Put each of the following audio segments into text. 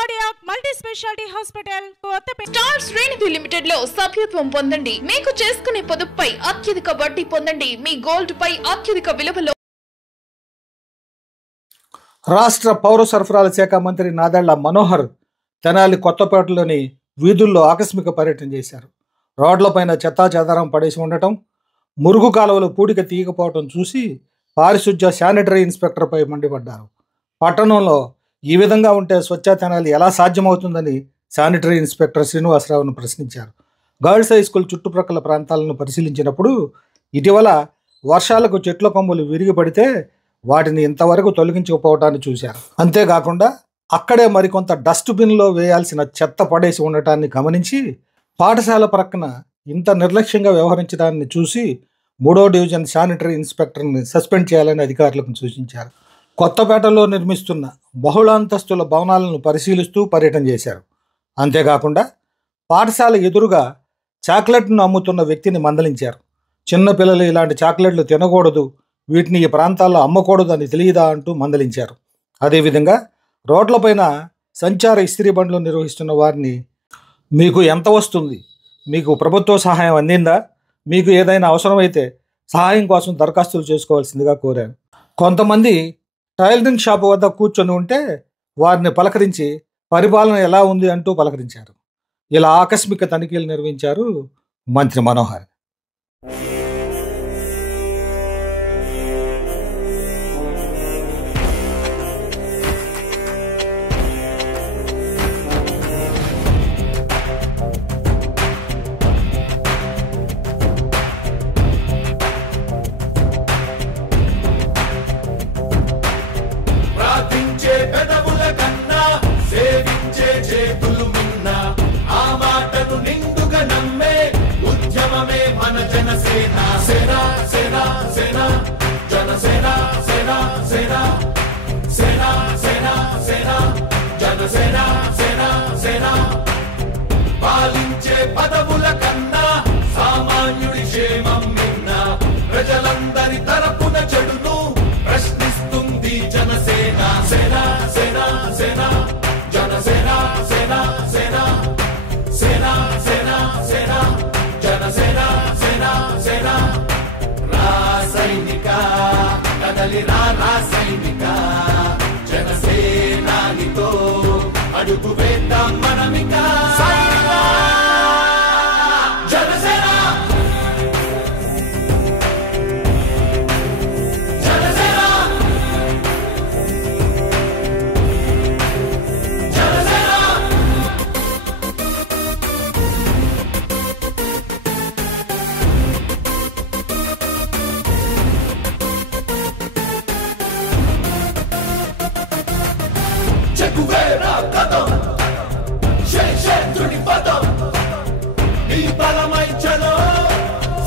Cardiac multi speciality hospital Kothapeta. Star శ్రేణి limited లో సభ్యత్వం పొందండి. మీకు చేసుకునే పొదుపుపై అత్యధిక వడ్డీ పొందండి. మీ గోల్డ్ పై అత్యధిక విలువలో. రాష్ట్ర పౌర సరఫరాల శాఖ మంత్రి నాదెళ్ల మనోహర్ తెనాలి కొత్తపేటలోని వీధుల్లో ఆకస్మిక పర్యటన చేశారు. రోడ్లపైన చెత్తా చెదారం పడేసి ఉండటం, మురుగు కాలువలు పూడిక తీయకపోవటం చూసి పారిశుధ్య శానిటరీ ఇన్స్పెక్టర్పై మండిపడ్డారు. పట్టణంలో ఈ విధంగా ఉంటే స్వచ్ఛ తెనాలి ఎలా సాధ్యమవుతుందని శానిటరీ ఇన్స్పెక్టర్ శ్రీనివాసరావును ప్రశ్నించారు. గర్ల్స్ హై స్కూల్ చుట్టుప్రక్కల ప్రాంతాలను పరిశీలించినప్పుడు ఇటీవల వర్షాలకు చెట్ల కొమ్మలు విరిగి పడితే వాటిని ఇంతవరకు తొలగించకపోవటాన్ని చూశారు. అంతేకాకుండా అక్కడే మరికొంత డస్ట్బిన్లో వేయాల్సిన చెత్త పడేసి ఉండటాన్ని గమనించి పాఠశాల ప్రక్కన ఇంత నిర్లక్ష్యంగా వ్యవహరించడాన్ని చూసి 3వ డివిజన్ శానిటరీ ఇన్స్పెక్టర్ని సస్పెండ్ చేయాలని అధికారులకు సూచించారు. కొత్తపేటలో నిర్మిస్తున్న బహుళాంతస్తుల భవనాలను పరిశీలిస్తూ పర్యటన చేశారు. అంతేకాకుండా పాఠశాల ఎదురుగా చాక్లెట్ను అమ్ముతున్న వ్యక్తిని మందలించారు. చిన్నపిల్లలు ఇలాంటి చాక్లెట్లు తినకూడదు, వీటిని ఈ ప్రాంతాల్లో అమ్మకూడదు అని తెలియదా అంటూ మందలించారు. అదేవిధంగా రోడ్లపైన సంచార ఇస్త్రీ బండ్లు నిర్వహిస్తున్న వారిని మీకు ఎంత వస్తుంది, మీకు ప్రభుత్వ సహాయం అందిందా, మీకు ఏదైనా అవసరమైతే సహాయం కోసం దరఖాస్తులు చేసుకోవాల్సిందిగా కోరారు. కొంతమంది టైలరింగ్ షాపు వద్ద కూర్చొని ఉంటే వారిని పలకరించి పరిపాలన ఎలా ఉంది అంటూ పలకరించారు. ఇలా ఆకస్మిక తనిఖీలు నిర్వహించారు మంత్రి మనోహర్. పాలించే పదవుల కన్నా సామాన్యుడి క్షేమం నిన్న ప్రజలందరి తరపున చెడును ప్రశ్నిస్తుంది జనసేన. సేన సేన సేన జనసేన సేన సేన సేన సేన సేన జనసేన సేన సేన. రాసైనిక కదలి రాసైనిక జనసేనానితో అడుగు వేద్దాం మనమిక. చెగువేరా కదం శేషేంద్రుడి పదం నీ బలమై చలో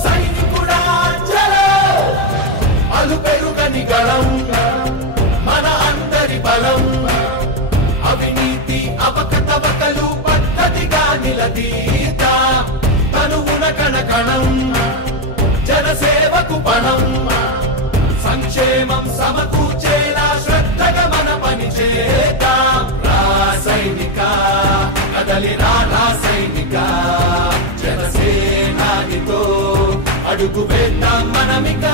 సైనికుడా చలో. అలు పెరుగని గళం మన అందరి బలం. అవినీతి అవకతవకలు పద్ధతిగా నిలదీత తనువున కణకణం జనసేవకు పణం. సంక్షేమం సమకూర్చేలా శ్రద్ధగా మన పని చేద్దాం. రాసైనిక కదలి రాసైనిక జనసేనానితో అడుగు వేద్దాం మనమిక.